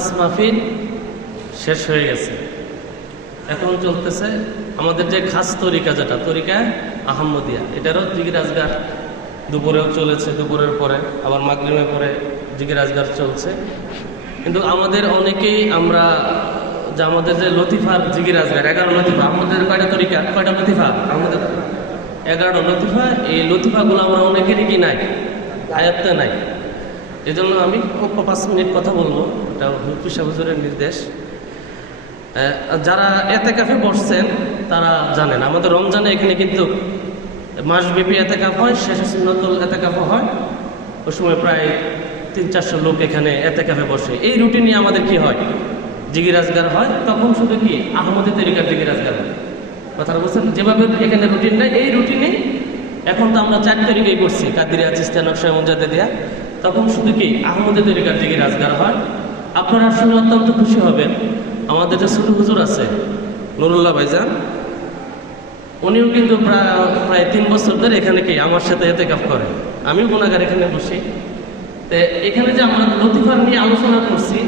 5 মাহফিল শেষ হয়ে গেছে। এখন চলতেছে আমাদের যে খাস তরিকা, যেটা তরিকা আহমদিয়া, এটারও জিকির আজগার দুপুরেও চলেছে, দুপুরের পরে আবার মাগরিবের পরে জিকির আজগার চলছে। কিন্তু আমাদের অনেকেই আমরা যে আমাদের যে লতিফার জিকির আজগার 11 লতিফা, আমাদের কয়টা তরিকা, কয়টা লতিফা, আমাদের 11 লতিফা। এই লতিফাগুলো আমরা অনেকেরই কি নাই, আয়ত্তে নাই। এজন্য আমি 5 মিনিট কথা বলবো, এটা মুফতি সাহেব হুজুরের নির্দেশ। যারা এতেকাফে বসছেন তারা জানেন আমাদের রমজানে এখানে কিন্তু মাসব্যাপী এতেকাফ হয়, শেষে সুন্নতুল এতেকাফ হয়। ওই সময় প্রায় 300-400 লোক এখানে এতেকাফে বসে। এই রুটিনে আমাদের কি হয়, জিকির আজগার হয়। তখন শুধু কি আহমদি তরিকার জিকির আজগার হয়। কথাটা বলছেন, যেভাবে এখানে রুটিন নেই, এই রুটিনে এখন তো আমরা 4 তরিকাই করছি, কাদিরিয়া, চিশতিয়া, নকশা, মুজাদ্দিদিয়া। তখন শুধু কি আহমদি তরিকার জিকির আজগার হয়। আপনারা শুনে অত্যন্ত খুশি হবেন, আমাদের যে ছোট হুজুর আছে নুরুল্লাহ ভাইজান, উনিও কিন্তু প্রায় 3 বছর ধরে এখানে কি আমার সাথে এতেকাফ করে। আমিও গুনাহগার এখানে বসি। তো এখানে যে আমরা লতিফা নিয়ে আলোচনা করছি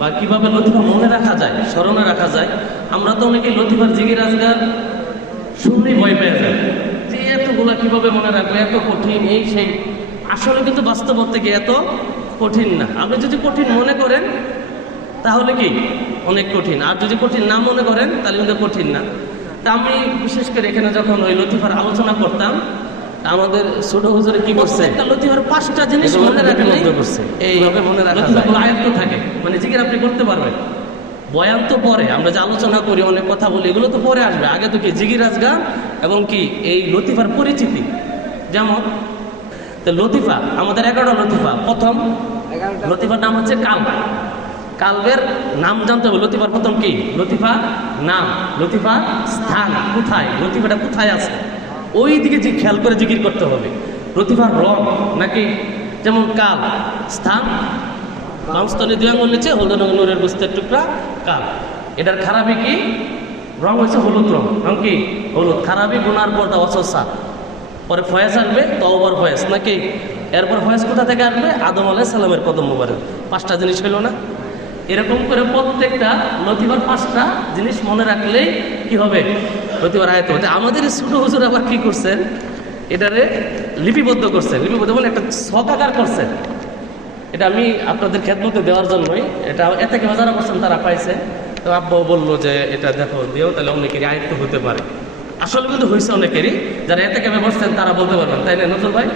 বা কিভাবে লতিফা মনে রাখা যায়, স্মরণে রাখা যায়, আমরা তো অনেকে লতিফার জিকির আজগার শুনলেই ভয় পেয়ে যায় যে এতগুলা কিভাবে মনে রাখবে, এত কঠিন, এই সেই। আসলে কিন্তু বাস্তবতা থেকে এত কঠিন না। আপনি যদি কঠিন মনে করেন তাহলে কি অনেক কঠিন, আর যদি কঠিন না মনে করেন তাহলে কিন্তু কঠিন না। তা আমি বিশেষ করে এখানে যখন ওই লতিফার আলোচনা করতাম, আমাদের ছোট হুজুরে কি করছে, একটা লতিফার 5টা জিনিস মনে রাখলে করছে, এইভাবে মনে রাখা যায়, আয়ত্ত থাকে, মানে জিকির আপনি করতে পারবেন। বয়ান তো পরে, আমরা যে আলোচনা করি, অনেক কথা বলি, এগুলো তো পরে আসবে। আগে তো কি জিকির আজগার এবং কি এই লতিফার পরিচিতি। যেমন লতিফা, আমাদের 11 লতিফা। প্রথম লতিফার নাম হচ্ছে কাল। কালবের নাম জানতে হবে। লতিফার প্রথম কি, লতিফা নাম, লতিফা স্থান, কোথায়, লতিফাটা কোথায় আছে, ওই দিকে যে খেয়াল করে জিকির করতে হবে। লতিফার রং নাকি, যেমন কাল, স্থান, বামস্তলে 2 আঙ্গুল নিচে হলুদ নূরের বস্তের টুকরা, কাল। এটার খারাপি কি, রং হচ্ছে হলুদ রং, রং কি হলুদ। খারাপি গুনার পর্দা অসসা, পরে ফয়েজ আসবে, তওবার ফয়েজ নাকি। এরপর ফয়েজ কোথা থেকে আসবে, আদম আলাইহিস সালামের কদম মোবারক। 5টা জিনিস হলো না। এরকম করে প্রত্যেকটা লতিফার 5টা জিনিস মনে রাখলেই কি হবে, লতিফার আয়ত্ত হতে। আমাদের ছোট হুজুর আবার কি করছেন, এটারে লিপিবদ্ধ করছেন। লিপিবদ্ধ বলে একটা ছকাকার করছেন। এটা আমি আপনাদের খেদমতে দেওয়ার জন্যই, এটা এতে কেউ যারা করছেন তারা পাইছে। তো আব্বাও বললো যে এটা দেখো দিও, তাহলে অনেকেরই আয়ত্ত হতে পারে। আসলে কিন্তু হয়েছে অনেকেরই, যারা এতে কেমন বসছেন তারা বলতে পারবেন, তাই না নজর ভাই?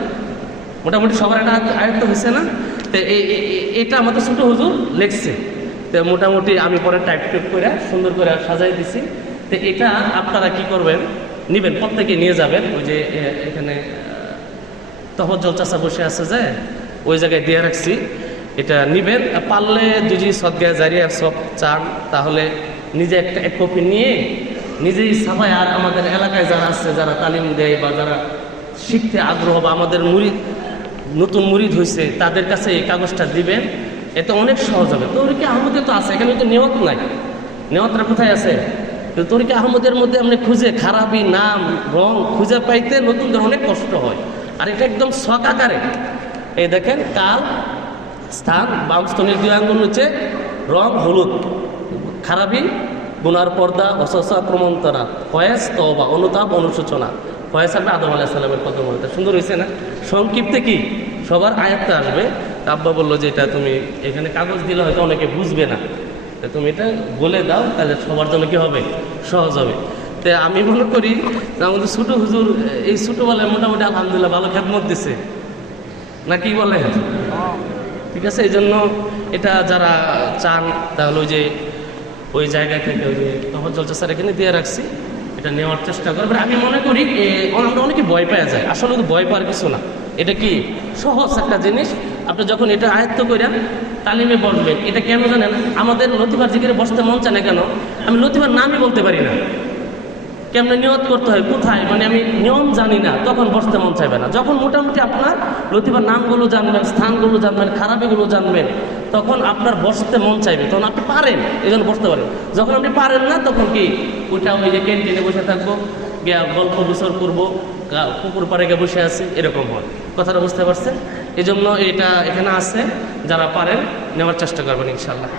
মোটামুটি সবার একটা আয়ত্ত হয়েছে না? তো এটা আমাদের ছোট হুজুর লিখছে। তো মোটামুটি আমি পরে টাইপ করে সুন্দর করে সাজাই দিছি। তো এটা আপনারা কি করবেন, নেবেন, প্রত্যেকে নিয়ে যাবেন। ওই যে এখানে তফজ্জল চাচা বসে আছে, যে ওই জায়গায় দিয়ে রাখছি, এটা নেবেন। পারলে যদি সদগা জারিয়া সব চান তাহলে নিজে একটা 1 কপি নিয়ে নিজেই ছাপায়, আর আমাদের এলাকায় যারা আছে, যারা তালিম দেয় বা যারা শিখতে আগ্রহ বা আমাদের মুরিদ, নতুন মুরিদ হয়েছে, তাদের কাছে এই কাগজটা দিবেন। এতে অনেক সহজ হবে। তরিকা আহমদে তো আছে, এখানে তো নিয়ত নাই। নিয়তটা কোথায় আছে? তরিকা আহমদের মধ্যে আপনি খুঁজে খারাপি নাম রং খুঁজে পাইতে নতুনদের অনেক কষ্ট হয়। আর এটা একদম শখ আকারে। এই দেখেন, কাল, স্থান, বামস্তনের 2 আঙ্গুল নিচে, রং হলুদ, খারাপি গুনার পর্দা অসসা প্রমন্তরা, ফয়েজ তওবা, অনুতাপ, অনুশোচনা। ফয়েজ আসবে আদম আলাইহিস সালামের কদম মোবারক। সুন্দর হয়েছে না? সংক্ষিপ্তে কি সবার আয়াতটা আসবে। আব্বা বললো যে এটা তুমি এখানে কাগজ দিলে হয়তো অনেকে বুঝবে না, তুমি এটা বলে দাও, তাহলে সবার জন্য কি হবে, সহজ হবে। তো আমি মনে করি আমাদের ছোট হুজুর এই ছোটবেলায় মোটামুটি আলহামদুলিল্লাহ ভালো খেদমত দিছে, না কি বলে? ঠিক আছে। এই জন্য এটা যারা চান তাহলে ওই জায়গা থেকে ওই যে তফজ্জল চাচার এখানে দিয়ে রাখছি, এটা নেওয়ার চেষ্টা করবেন। আমি মনে করি আমরা অনেকে ভয় পাওয়া যায়, আসলে তো ভয় পাওয়ার কিছু না। এটা কি সহজ একটা জিনিস। আপনি যখন এটা আয়ত্ত করেন, তালিমে বসবেন। এটা কেন জানেন, আমাদের লতিফার জিকিরে বসতে মন চায় না কেন, আমি লতিফার নামই বলতে পারি না। কেমনে নিয়ত করতে হয়, কোথায়, মানে আমি নিয়ম জানি না, তখন বসতে মন চাইবে না। যখন মোটামুটি আপনার লতিফার নামগুলো জানবেন, স্থানগুলো জানবেন, খারাপিগুলো জানবেন, তখন আপনার বসতে মন চাইবে, তখন আপনি পারেন, এই জন্য বসতে পারেন। যখন আপনি পারেন না, তখন কি ওইটা ওই যে ক্যান্টিনে বসে থাকবো, গিয়া গল্প গুসর করবো, পুকুর পাড়ে গিয়ে বসে আছি, এরকম হয়। কথাটা বুঝতে পারছেন? এই জন্য এটা এখানে আছে, যারা পারেন নেওয়ার চেষ্টা করবেন ইনশাল্লাহ।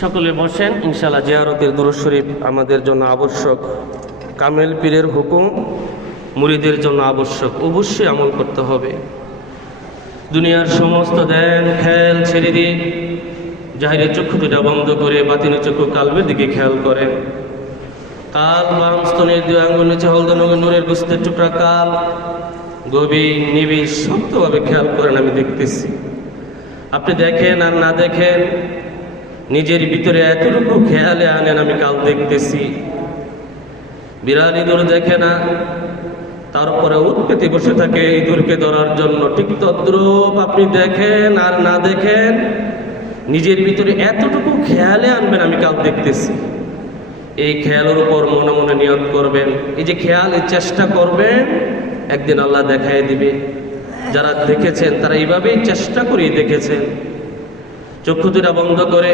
সকলে বসেন। ইনশাআল্লাহ জিয়ারতের দুরূদ শরীফ আমাদের জন্য আবশ্যক। কামেল পীরের হুকুম মুরিদের জন্য আবশ্যক, অবশ্যই আমল করতে হবে। দুনিয়ার সমস্ত দেন খেয়াল ছেড়ে দিয়ে জাহিরের চক্ষু দুটা বন্ধ করে বাতিনি চক্ষু কালবের দিকে খেয়াল করেন। কাল বাম স্তনের 2 আঙ্গুল নিচে হলদে নূরের গোস্তের টুকরা কাল গভীর নিবিড় শক্তভাবে খেয়াল করেন। আমি দেখতেছি, আপনি দেখেন আর না দেখেন, নিজের ভিতরে এতটুকু খেয়ালে আনেন আমি কাল দেখতেছি। বিড়াল ইঁদুর দেখে না, তারপরে উৎপেতে বসে থাকে ইঁদুরকে ধরার জন্য। ঠিক তদ্রূপ আপনি দেখেন আর না দেখেন, নিজের ভিতরে এতটুকু খেয়ালে আনবেন আমি কাল দেখতেছি। এই খেয়ালের উপর মনে মনে নিয়ত করবেন। এই যে খেয়াল, এই চেষ্টা করবেন, একদিন আল্লাহ দেখায় দিবে। যারা দেখেছেন তারা এইভাবেই চেষ্টা করেই দেখেছেন। চক্ষু দুটা বন্ধ করে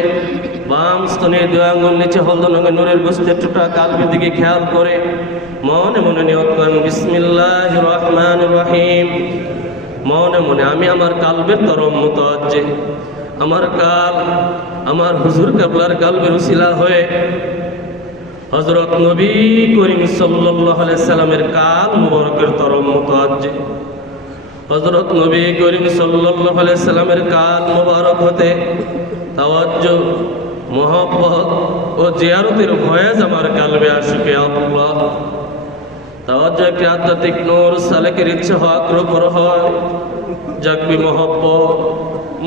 বাম স্তনের 2 আঙ্গুল নিচে হলদে নূরের গোস্তের টুকরা কালবের দিকে খেয়াল করে মনে মনে নিয়ত করেন, বিসমিল্লাহির রহমানির রহিম। মনে মনে আমি আমার কালবের তরফ মুতাওয়াজ্জিহ, আমার কাল আমার হুজুর কিবলার কালবের উসিলা হয়ে হযরত নবী করিম সাল্লাল্লাহু আলাইহি সাল্লামের কাল মুবারকের তরফ মুতাওয়াজ্জিহ। হযরত নবী করিম সাল্লাল্লাহু আলাইহি সাল্লামের কাল মুবারক হতে তাওয়াজ্জুহ, মুহাব্বত ও জিয়ারতের ফয়েজ আমার কালবে আসবে। আল্লাহ তাওয়াজ্জুহ একটি আধ্যাত্মিক নূর, সালেকের ইচ্ছা হকের উপর হয়। জাগবি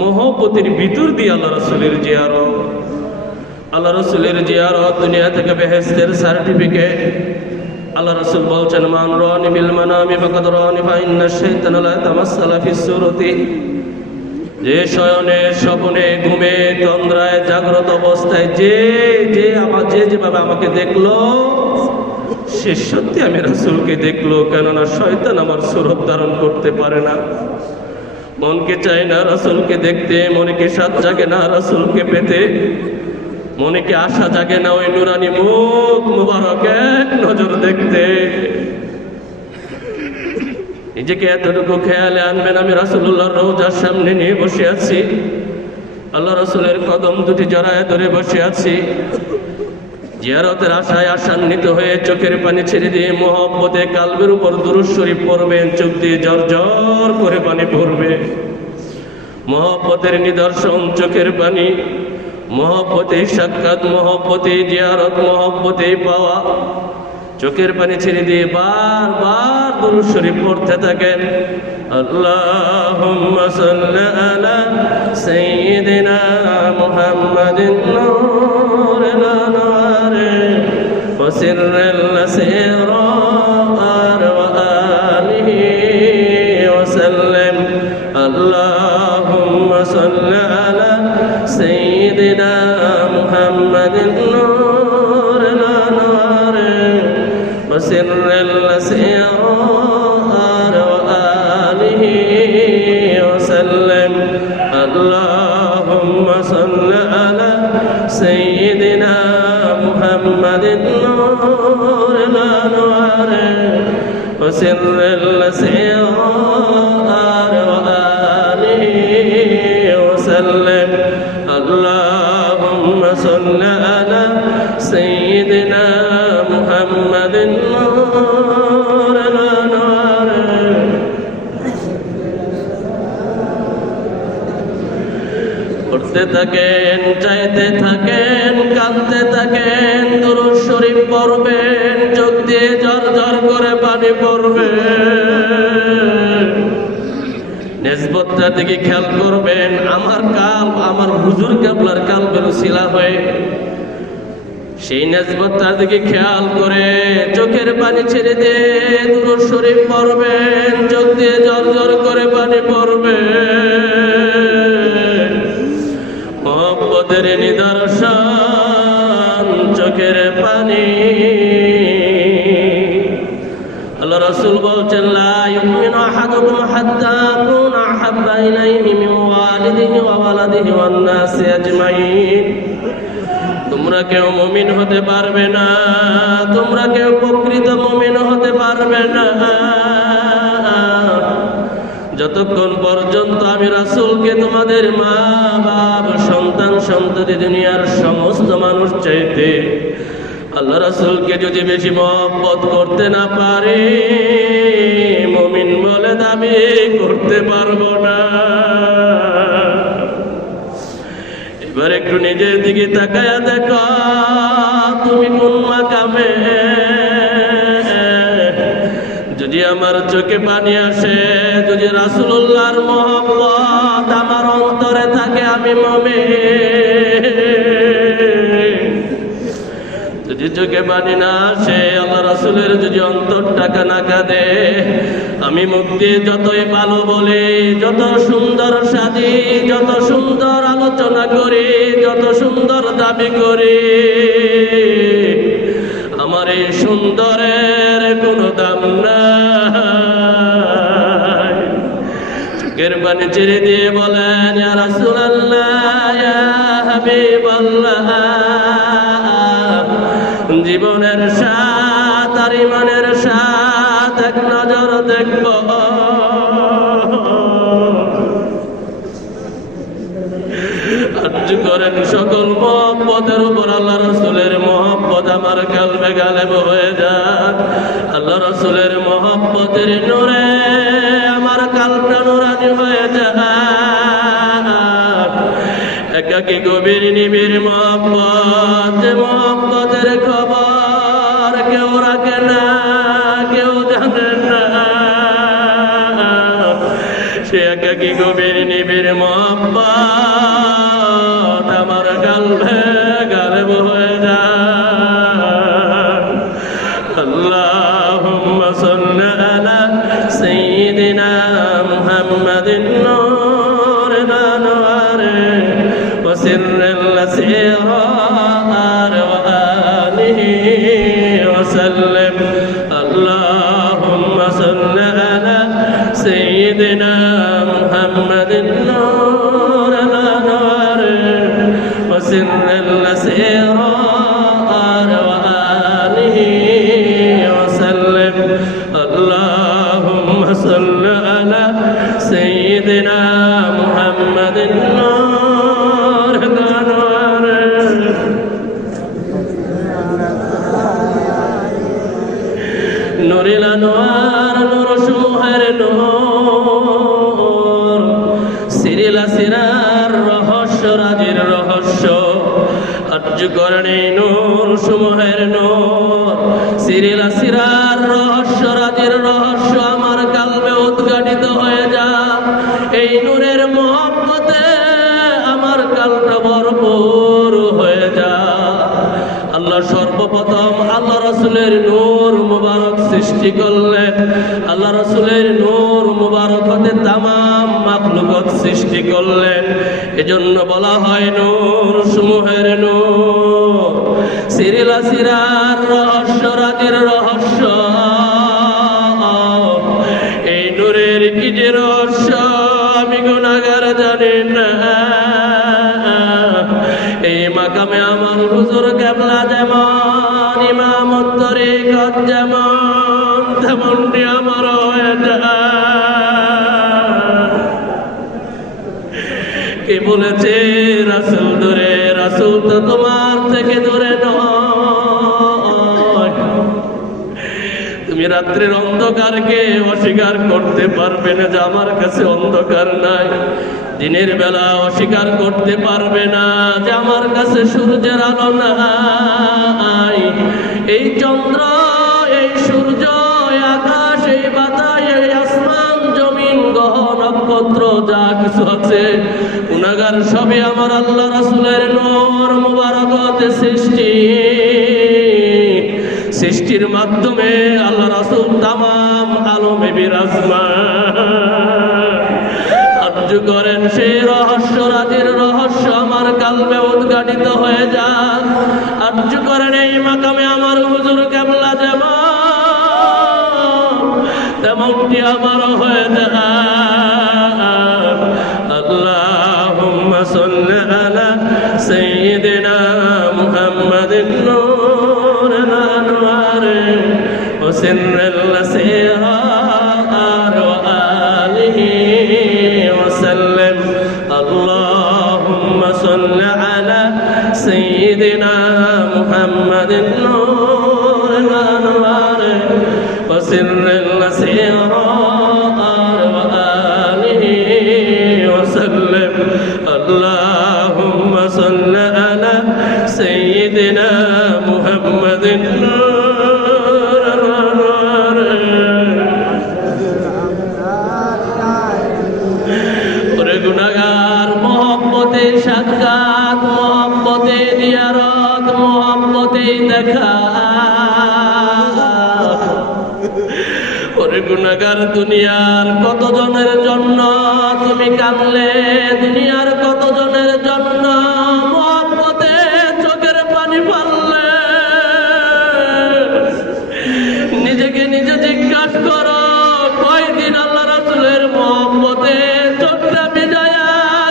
মহব্বতের ভিতর দিয়ে আল্লাহ রাসূলের জিয়ারত। আল্লাহ রাসূলের জিয়ারত দুনিয়া থেকে বেহেশতের সার্টিফিকেট। আল্লাহ রাসূল বলছেন, মান রানি বিল মানামি ফাকাদ রানি ফা ইন্না শাইতানা লা তামাসসালা ফিস সুরতি। যে শয়নে স্বপ্নে ঘুমে তন্দ্রায় জাগ্রত অবস্থায় যেভাবে আমাকে দেখলো, সে সত্যি আমি রাসূলকে দেখলো। কেননা শয়তান আমার সুরত ধারণ করতে পারে না। মনকে চায় না রাসূলকে দেখতে, মনে কি সাত জাগে না রাসূলকে পেতে, মনে কি আশা জাগে না ওই নুরানি মুখ মুবারক এক নজর দেখতে। নিজেকে এতটুকু খেয়ালে আনবেন, আমি রাসূলুল্লাহর রওজার সামনে নিয়ে বসে আছি, আল্লাহ রাসূলের কদম দুটি জড়ায় ধরে বসে আছি। জিয়ারতের আশায় আশান্বিত হয়ে চোখের পানি ছেড়ে দিয়ে মুহাব্বতে কালবের উপর দুরূদ শরীফ পড়বেন। চোখ দিয়ে ঝরঝর করে পানি পড়বে। মুহাব্বতের নিদর্শন চোখের পানি, মহব্বতে সাক্ষাৎ, মহব্বতে জিয়ারত, মহব্বতে পাওয়া। চোখের পানি ছেড়ে দিয়ে বারবার দুরূদ শরীফ পড়তে থাকেন। আল্লাহুম্মা সাল্লি আলা সাইয়্যিদিনা মুহাম্মাদিন নূরিল আনওয়ার ওয়া সিররিল আসরার ওয়া আলিহি ওয়া সাল্লাম। আল্লাহুম্মা সাল্লি আলা সাইয়্যিদিনা মুহাম্মাদিন নূরিল আনওয়ার ওয়া সিররিল আসরার ওয়া আলিহি ওয়া সাল্লাম। আল্লাহুম্মা সাল্লি আলা সাইয়্যিদিনা মুহাম্মাদিন নূরিল আনওয়ার ওয়া সিররিল আসরার ওয়া আলিহি ওয়া সাল্লাম। اللهم صل على سيدنا محمد نور الأنوار। পড়তে থাকেন, চাইতে থাকেন, কাঁদতে থাকেন, দুরূদ শরীফ পড়বেন, চোখ দিয়ে ঝরঝর করে পানি পড়বেন। নিসবতটার দিকে খেয়াল করবেন। আমার কাল আমার হুজুর কিবলার কালবের উসিলা হয়ে সেই নিসবতটার দিকে খেয়াল করে চোখের পানি ছেড়ে দিয়ে দুরূদ শরীফ পড়বেন। চোখ দিয়ে ঝরঝর করে পানি পড়বেন। মহব্বতের নিদর্শন চোখের পানি। আল্লাহ রাসূল বলছেন, লা ইউমিনু আহাদুকুম হাত্তা আকুনা আহাব্বা ইলাইহি মিন ওয়ালিদিহি ওয়া ওয়ালাদিহি ওয়ান নাসি আজমাইন। তোমরা কেউ মুমিন হতে পারবে না, তোমরা কেউ প্রকৃত মুমিন হতে পারবে না যতক্ষণ পর্যন্ত আমি রাসূলকে তোমাদের মা বাপ সন্তান সন্ততি দুনিয়ার সমস্ত মানুষ চাইতে আল্লাহ রাসূলকে যদি বেশি মহব্বত করতে না পারি, মুমিন বলে দাবি করতে পারবো না। এবার একটু নিজের দিকে তাকায়া দেখো, তুমি কোন মাকামে। যদি আমার চোখে পানি আসে, যদি রাসূলুল্লাহর মহব্বত আমার অন্তরে থাকে, আমি মুমিন। যদি চোখে পানি না আসে, আল্লাহ রাসূলের যদি অন্তরটাকে না কাঁদে, আমি মুখ দিয়ে যতই ভালো বলি, যত সুন্দর সাজি, যত সুন্দর আলোচনা করি, যত সুন্দর দাবি করি, আমার এই সুন্দরের কোনো দাম নাই। চোখের পানি ছেড়ে দিয়ে বলেন, ইয়া রাসূলুল্লাহ, ইয়া হাবিবাল্লাহ, জীবনের স্বাদ আর ইমানের স্বাদ এক নজর দেখব। আরজ করেন সকল মহব্বতের উপর আল্লাহ রাসূলের মহব্বত আমার কলবে গালেব হয়ে যাক। আল্লাহ রাসূলের মহব্বতের নূরে আমার কলবটা নূরানি হয়ে যাক। একাকী গভীর নিবিড় মহব্বত, যে মহব্বতের খবর কেউ রাখে না, কেউ জানে না, সে একাকী গভীর নিবিড় মহব্বত আমার কলবে গালেব হয়ে যায়। আল্লাহুম্মা সাল্লি আলা সাইয়্যিদিনা মুহাম্মাদিন নূরিল আনওয়ার ওয়া সিররিল আসরার ওয়া আলিহি ওয়া সাল্লিম। আল্লাহুম্মা সাল্লি আলা সাইয়্যিদিনা মুহাম্মাদিন নূরিল আনওয়ার ওয়া সিররিল আসরার ওয়া আলিহি ওয়া সাল্লিম। আল্লাহুম্মা সাল্লি আলা সাইয়্যিদিনা মুহাম্মাদিন নূরিল আনওয়ার। নূরিল আনওয়ার, নূর সমূহের নূর, সিরিল আসরার রহস্য, রাজির রহস্য। আরজ করেন এই নূর সমূহের নূর, সিরিল আসরার রহস্য, রাজির রহস্য আমার কলবে উদ্ঘাটিত হয়ে যায়। এই নূরের মহব্বতে আমার কলবটা ভরপুর হয়ে যায়। আল্লাহ সর্বপ্রথম আল্লাহ রাসূলের নূর মুবারক সৃষ্টি করলেন। আল্লাহ রাসূলের নূর মুবারক হতে তামাম মাখলুকাত সৃষ্টি করলেন। এজন্য বলা হয় নূর সমূহের নূর, সিরিল আসরার রহস্য, রাজির রহস্য। এই নূরের কি যে রহস্য আমি গুনাহগার জানি না। এই মাকামে আমার হুজুর কেবলা যেমন, ইমামত তরিকত যেমন, তেমনটি আমার হয়ে যায়। কে বলেছে রাসূল দূরে? রাসূল তো তোমার থেকে দূরে নয়। তুমি রাত্রির অন্ধকারকে অস্বীকার করতে পারবে না যে আমার কাছে অন্ধকার নাই। দিনের বেলা অস্বীকার করতে পারবে না যে আমার কাছে সূর্যের আলো নাই। এই চন্দ্র, এই সূর্য, এই আকাশ, এই বাতাস, এই আসমান, জমিন, গ্রহ, নক্ষত্র, যা কিছু আছে গুনাহগার সবই আমার আল্লাহ রাসূলের নূর মুবারকতে সৃষ্টি। সৃষ্টির মাধ্যমে আল্লাহ রাসূল তামাম আলমে বিরাজমান। আরজ করেন সেই রহস্য, রাজির রহস্য আমার কলবে উদ্ঘাটিত হয়ে যায়। আরজ করেন এই মাকামে আমার হুজুর কেবলা যেমন, তেমনটি আমার হয়ে যায়। আল্লাহুম্মা সাল্লি আলা সাইয়্যিদিনা মুহাম্মাদিন নূরিল আনওয়ার ওয়া সিররিল আসরার ওয়া আলিহি سيدنا محمد نور الأنوار وسر الأسرار وآله وسلم اللهم صل على سيدنا محمد نور الأنوار গুনাহগার মোহব্বতে সাক্ষাৎ মোহব্বতে জিয়ারত মোহব্বতে দেখা ওরে গুনাহগার দুনিয়ার কতজনের জন্য তুমি কাঁদলে দুনিয়ার কতজনের জন্য মোহব্বতে চোখের পানি ফেললে নিজেকে নিজে জিজ্ঞাসা করো কয়দিন আল্লাহ রাসূলের মোহব্বতে চোখটা ভিজায়া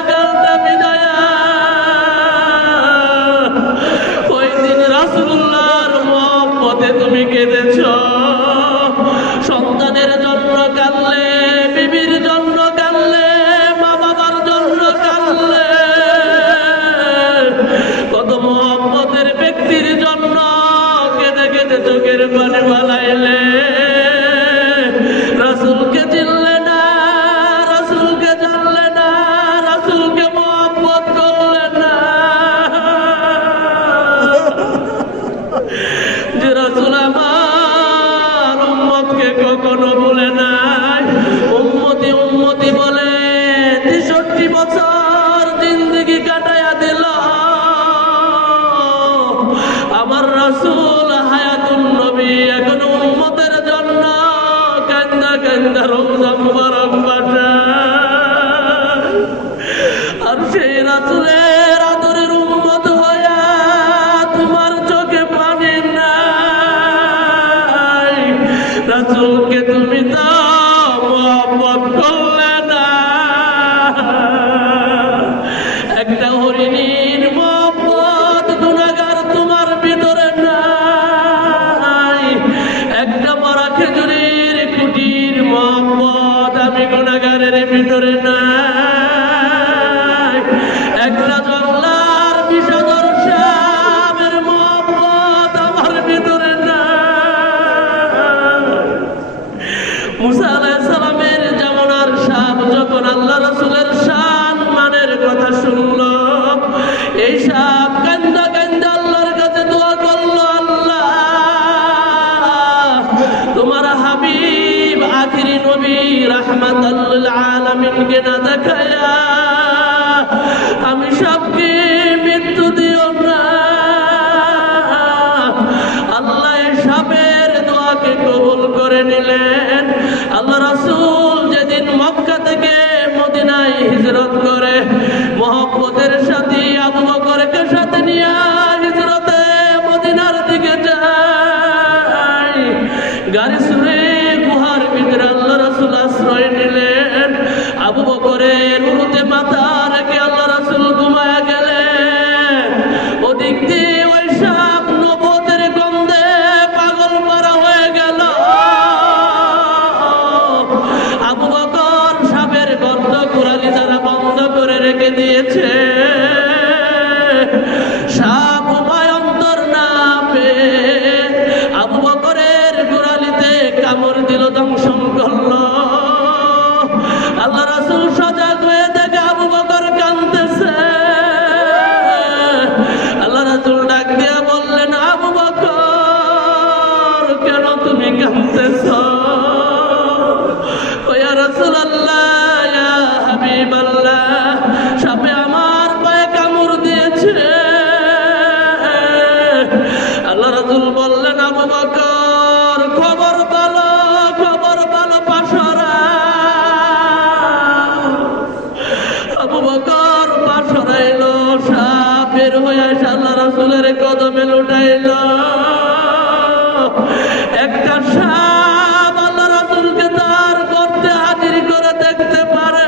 গালটা ভিজায়া কয়দিন রাসূলুল্লাহর মোহব্বতে তুমি কেঁদেছ সন্তানের জন্য কাঁদলে বিবির জন্য কাঁদলে মা বাবার জন্য কাঁদলে কত মোহব্বতের ব্যক্তির জন্য কেঁদে কেঁদে চোখের পানি ফেলাইলে রাসূলকে চিনলে না রাসূলকে জানলে না রাসূলকে মোহব্বত করলে না যে রাসূল আমার উম্মতকে কখনো ভুলে নাই উম্মতি উম্মতি বলে ৬৩ বছর জিন্দেগি কাটায়া দিল আমার রাসূল হায়াতুন নবী এখন উম্মতের জন্য কান্দা কান্দা রমজান মুবারক পাঠায় আর সেই রাসূলের আদরের উম্মত হইয়া তোমার চোখে পানি নাই রাসূলকে তুমি তো মোহব্বত করলে না একটা হরিণীর মোহব্বত গুনাহগার তোমার ভিতরে নাই একটা মরা খেজুরের কুটির মোহব্বত আমি গুনাহগারের ভিতরে নাই একটা জঙ্গলার বিষধর সাপের মোহব্বত আমার ভিতরে নাই মুসা আলাইহিস সালামের জামানার সাপ যখন আল্লাহ রাসূলের শান মানের কথা শুনলো এই সাপ কান্দা কান্দা আল্লাহর কাছে দোয়া করলো আল্লাহ তোমার হাবিব আখিরি নবী রাহমাতাল লিল আলামিনকে না দেখায়া আমি সাপকে মৃত্যু দিও না আল্লাহ এই সাপের দোয়াকে কবুল করে নিলেন আল্লাহ রাসূল যেদিন মক্কা থেকে মদিনায় হিজরত করে মোহব্বতের সাথে আবু বকরকে সাথে নিয়ে হিজরতে মদিনার দিকে যায় গাড়ি সুরে গুহার ভিতরে আল্লাহ রাসূল আশ্রয় নিলেন আবু বকরের উরুতে মাথা রেখে আল্লাহ রাসূল ঘুমায়া গেলেন ওদিক দিয়ে ওই সাপ নবুয়তের গন্ধে পাগল পারা হয়ে গেল আবু বকর সাপের গন্ধ কুড়ালি দ্বারা বন্ধ করে রেখে দিয়েছে সাপ উপায় অন্তর না পেয়ে আবু বকরের কুড়ালিতে কামড় দিল দংশন করলো আল্লাহ রাসূল সজাগ হয়ে দেখে আবু বকর কাঁদতেছে আল্লাহ রাসূল ডাক দিয়ে বললেন আবু বকর কেন তুমি কাঁদতেছো ও ইয়া রাসূলুল্লাহ ইয়া হাবিবাল্লাহ সাপে আমার পায়ে কামড় দিয়েছে আল্লাহ রাসূল বললেন আবু বকর খবর বলো পাশরা আবু বকর পাশরাইলো সাপ বের হয়ে এসে আল্লাহ রাসূলের কদমে লুটাইল একটা সাপ আল্লাহ রাসূলকে তার করতে হাজির করে দেখতে পারে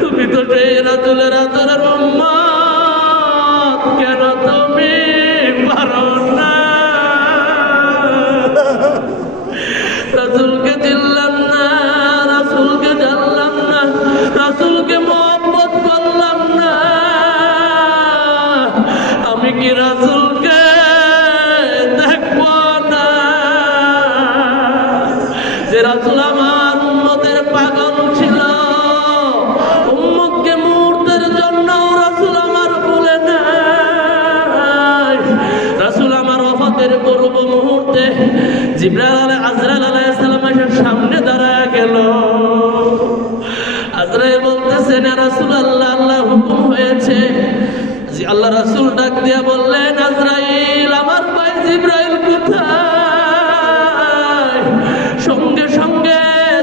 তুমি তো সেই রাসূলের আদরের উম্মত কেন তুমি পারো না রাসূলকে চিনলাম না রাসূলকে জানলাম না রাসূলকে মহব্বত করলাম না যে রাসূল আমার উম্মতের পাগল ছিল, উম্মতকে মুহূর্তের জন্য রাসূল আমার বলে নাই। রাসূল আমার ওফাতের পূর্ব মুহূর্তে জিবরাইল আজরাইল আলাইহিস সালাম এসে সামনে দাঁড়ায় গেল। আজরাইল বলতেছেন, ইয়া রাসূলুল্লাহ, আল্লাহ হুকুম হয়েছে। আল্লাহ রাসূল ডাক দিয়া বললেন, আজরাইল, আমার ভাই জিবরাইল কোথায়? সঙ্গে সঙ্গে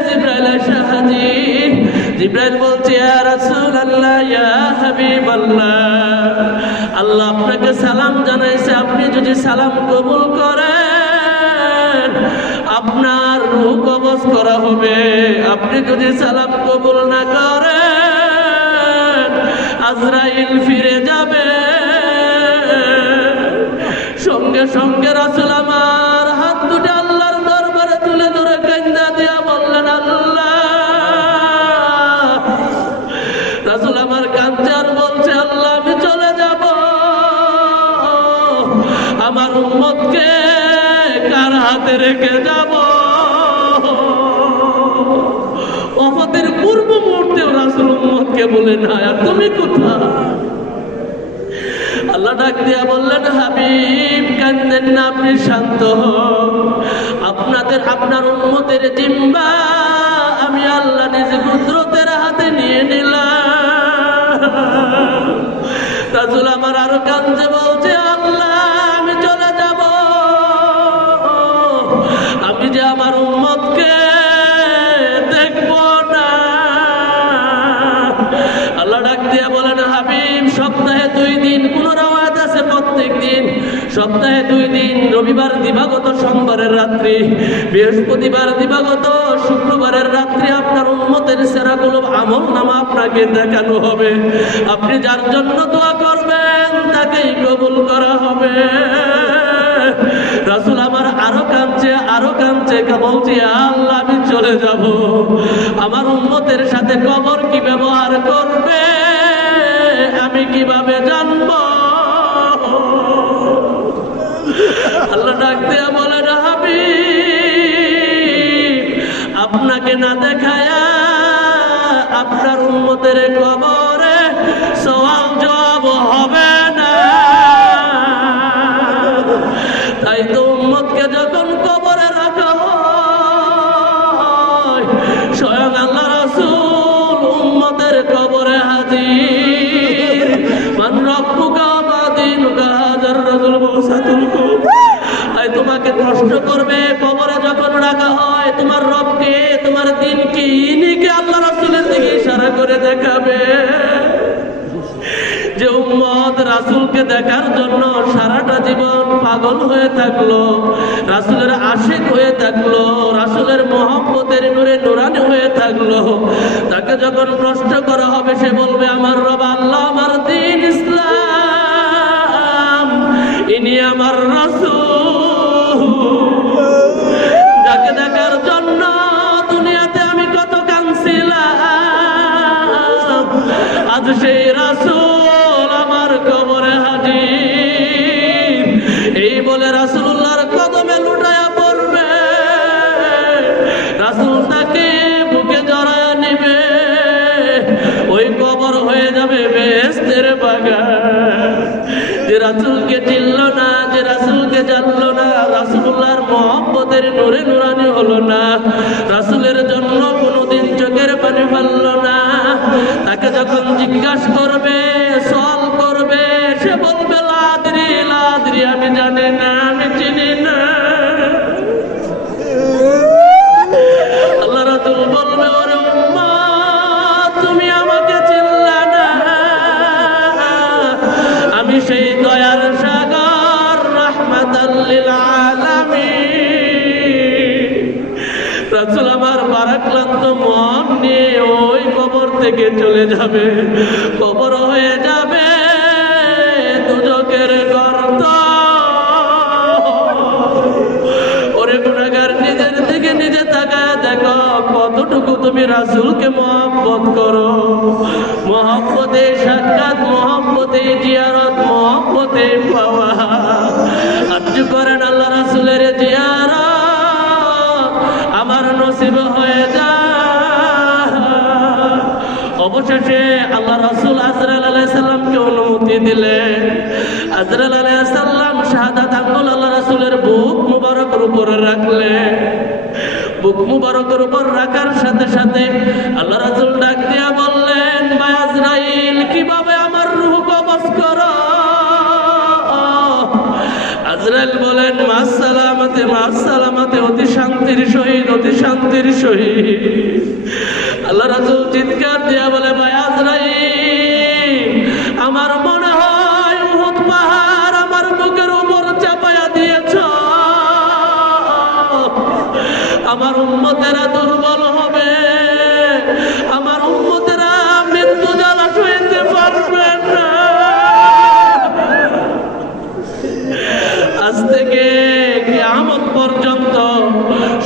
জিবরাইল এসে হাজির। জিবরাইল বলছে, ইয়া রাসূলুল্লাহ, ইয়া হাবিবাল্লাহ, আল্লাহ আপনাকে সালাম জানাইছে, আপনি যদি সালাম কবুল করেন আপনার রূহ কবজ করা হবে। আপনি যদি সালাম কবুল না করেন আজরাইল ফিরে যাবে। সঙ্গে সঙ্গে রাসূল আমার হাত দুটো আল্লাহর দরবারে তুলে ধরে কান্দা দিয়া বললেন, আল্লাহ। রাসূল আমার কাঁদছে আর বলছে, আল্লাহ, আমি চলে যাব, আমার উম্মতকে কার হাতে রেখে যাব? ওফাতের পূর্ব মুহূর্তে রাসূল উম্মতকে বলে না, আর তুমি কোথায়? আল্লাহ ডাক দিয়া বললেন, হাবিব, কান্দেন না, আপনি শান্ত হন। আপনার উম্মতের জিম্মা আমি আল্লাহ নিজ কুদরতের হাতে নিয়ে নিলাম। রাসূল আমার আরো কান্দে বলছে, আল্লাহ, আমি চলে যাব, আমি যে আমার উম্মতকে দেখব না। আল্লাহ ডাক দিয়া বলেন, হাবিব, সপ্তাহে 2 দিন, কোন রাওয়ায়াত আছে প্রত্যেক দিন, সপ্তাহে 2 দিন, রবিবার দিবাগত সোমবারের রাত্রি, বৃহস্পতিবার দিবাগত শুক্রবারের রাত্রি আপনার উম্মতের সেরাগুলো আমল নামা আপনাকে দেখানো হবে। আপনি যার জন্য দোয়া করবেন তাকেই কবুল করা হবে। রাসূল আমার আরো কাঁদছে, বলছি, আল্লাহ, আমি চলে যাব, আমার উম্মতের সাথে কবর কি ব্যবহার করবে আমি কিভাবে জানবো? আল্লাহ ডাক দিয়া বলেন, হাবিব, আপনাকে না দেখায়া আপনার উম্মতের কবরে সওয়াল জবাব হবে না। তাই তো উম্মতকে যখন কবরে রাখা হয়, স্বয়ং আল্লাহ রাসূল উম্মতের কবরে হাজির। মান রব্বুকা মা দীনুকা, হাজার রাসূল মুসাতুল কুব। তাই তোমাকে প্রশ্ন করবে কবরে যখন রাখা হয়, তোমার রবকে, তোমার দিন কি, ইনিকে আল্লাহ রাসূলের দিকে ইশারা করে দেখাবে। যে উম্মত রাসূলকে দেখার জন্য সারাটা জীবন পাগল হয়ে থাকলো, রাসূলের আশিক হয়ে থাকলো, রাসূলের মহব্বতের নূরে নূরানি হয়ে থাকলো, তাকে যখন প্রশ্ন করা হবে সে বলবে, আমার রব আল্লাহ, আমার দ্বীন ইসলাম, ইনি আমার রাসূল, যাকে দেখার জন্য দুনিয়াতে আমি কত কাঁদছিলাম, আজ সেই রাসূল আমার কবরে হাজির। এই বলে রাসূলুল্লাহর কদমে লুটায়া পড়বে, রাসূল তাকে বুকে জড়ায়া নিবে, ওই কবর হয়ে যাবে বেহেশতের বাগান। যে রাসূলকে চিনল না, যে রাসূলকে জানলো না, রাসূলুল্লাহর মহব্বতের নূরে নূরানি হলো না, রাসূলের জন্য কোনোদিন চোখের পানি ফেললো না, তাকে যখন জিজ্ঞাসা করবে, সওয়াল করবে, সে বলবে, লাদ্রি লাদ্রি, আমি জানি না, আমি চিনি না। আল্লাহ রাসূল বলবে, ওরে উম্মত, তুমি আমাকে চিনলা না, আমি সেই দয়ার সাগর, রাহমাতাল লিল আলামিন। রাসূল আমার বারাক্লান্ত মন নিয়ে ওই কবর থেকে চলে যাবে, কবর হয়ে যাবে দুজকের গর্ত। ওরে গুনাহগার, নিজের দিকে নিজে তাকায় দেখো কতটুকু তুমি রাসূলকে মহব্বত করো। মহব্বতে সাক্ষাৎ, মহব্বতে জিয়ারত, মহব্বতে পাওয়া। আরজু করেন আল্লাহ রাসূলের জিয়ারত, আমার নসিব নসিব হয়ে যায়। অবশেষে আল্লাহ রাসূল আজরাইল আলাইহিস সালামকে অনুমতি দিলেন। আজরাইল আলাইহিস সালাম শাহাদাত আঙ্গুল আল্লাহ রাসূলের বুক মুবারকের উপরে রাখলেন। বুক মুবারকের উপর রাখার সাথে সাথে আল্লাহ রাসূল ডাক দিয়া বললেন, ভাই আজরাইল, কিভাবে আমার রূহ কবজ করো? আজরাইল বলেন, মাসসালামাতে মাসসালামাতে, অতি শান্তির সহিত, অতি শান্তির সহিত। আল্লাহ রাসূল চিৎকার দিয়া বলে, ভাই আজরাইল, আমার মনে হয় উহুদ পাহাড় আমার বুকের উপর চাপায়া দিয়েছ। আমার উম্মতেরা দুর্বল হবে, আমার উম্মতেরা মৃত্যু জ্বালা সইতে পারবে না। আজ থেকে কিয়ামত পর্যন্ত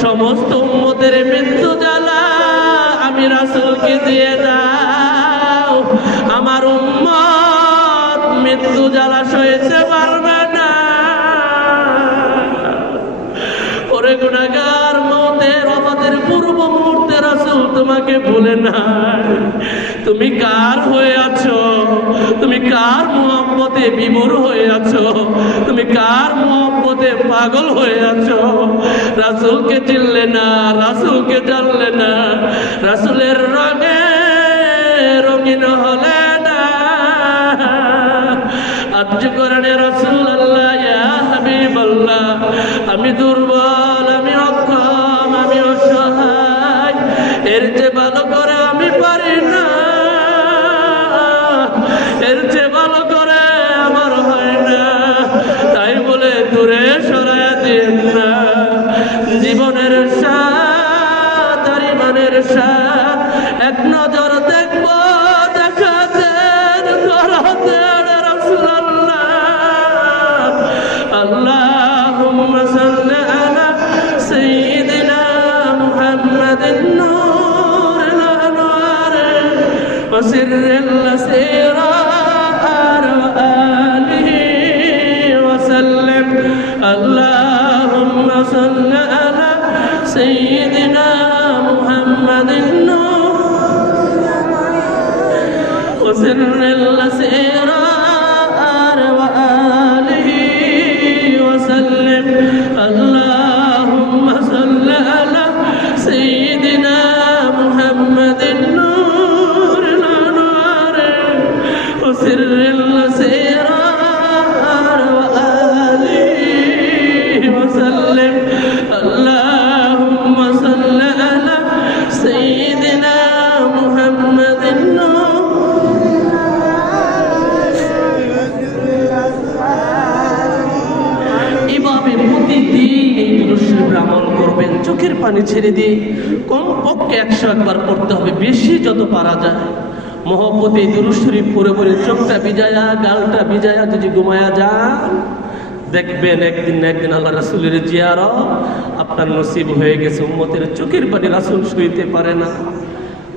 সমস্ত উম্মতের মৃত্যু জ্বালা আমি রাসূলকে দিয়ে দাও। আমার উম্মত মৃত্যু জ্বালা সইতে পারবে না। ওরে গুনাহগার, মওতের অবাদের পূর্ব মুহূর্তে রাসূল তোমাকে ভুলে নাই। তুমি কার হয়ে আছো? তুমি কার মুহাব্বতে বিমূঢ় হয়ে আছো? তুমি কার মুহাব্বতে পাগল হয়ে আছো? রাসূলকে চিনলে না, রাসূলকে জানলে না, রাসূলের রঙে রঙিন হলে না। আজ করণে রাসূলুল্লাহ, ইয়া হাবিবাল্লাহ, আমি দুর্বল, আমি অক্ষম, আমি অসহায়, এর চেয়ে ভালো করে আমি পারি না, এর চেয়ে ভালো করে আমার হয় না। তাই বলে দূরে সরায়া দিন না। জীবনের স্বাদ আর ইমানের স্বাদ এক নজর দেখবো, দেখাতেন করাতেন রাসূলুল্লাহ। আল্লাহুম্মা সাল্লি আলা সাইয়্যিদিনা মুহাম্মাদিন নূরিল আনওয়ার ওয়া সিররিল আসরার ওয়া আলিহি ওয়া সাল্লিম। আল্লাহুম্মা সাল্লি আলা সাইয়্যিদিনা মুহাম্মাদিন নূরিল আনওয়ার ওয়া সিররিল আসরার ওয়া আলিহি ওয়া সাল্লিম। আল্লাহুম্মা সাল্লি আলা সাইয়্যিদিনা মুহাম্মাদিন নূরিল আনওয়ার ওয়া সিররিল আসরার ওয়া আলিহি ওয়া সাল্লিম। আল্লাহুম্মা সাল্লি আলা সাইয়্যিদিনা মুহাম্মাদিন এভাবে প্রতিদিন এই দুরূদ শরীফের আমল করবেন। চোখের পানি ছেড়ে দিয়ে কমপক্ষে 101 বার পড়তে হবে, বেশি যত পারা যায়। মহব্বতে এই দুরূদ শরীফ পড়ে পড়ে চোখটা ভিজায়া, গালটা ভিজায়া যদি ঘুমায়া যান, দেখবেন একদিন না একদিন আল্লাহ রাসূলের জিয়ারত আপনার নসিব হয়ে গেছে। উম্মতের চোখের পানি রাসূল সইতে পারে না।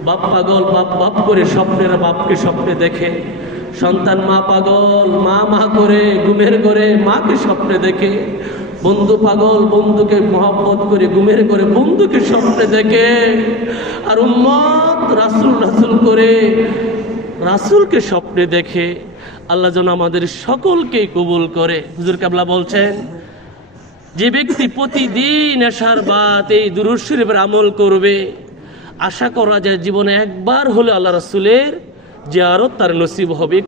বাপ পাগল, বাপ বাপ করে স্বপ্নের বাপকে স্বপ্নে দেখে। সন্তান মা পাগল, মা মা করে ঘুমের ঘরে মাকে স্বপ্নে দেখে। বন্ধু পাগল, বন্ধুকে মহব্বত করে ঘুমের ঘরে বন্ধুকে স্বপ্নে দেখে। আর উম্মত রাসূল রাসূল করে রাসূলকে স্বপ্নে দেখে। আল্লাহ যেন আমাদের সকলকে কবুল করে। হুজুর কেবলা বলছেন, যে ব্যক্তি প্রতিদিন এশার বাত এই দুরূদ শরীফের আমল করবে, আশা করা যায় জীবনে একবার হলে আল্লাহ রাসূলের জিয়ারত তার নসিব হবে।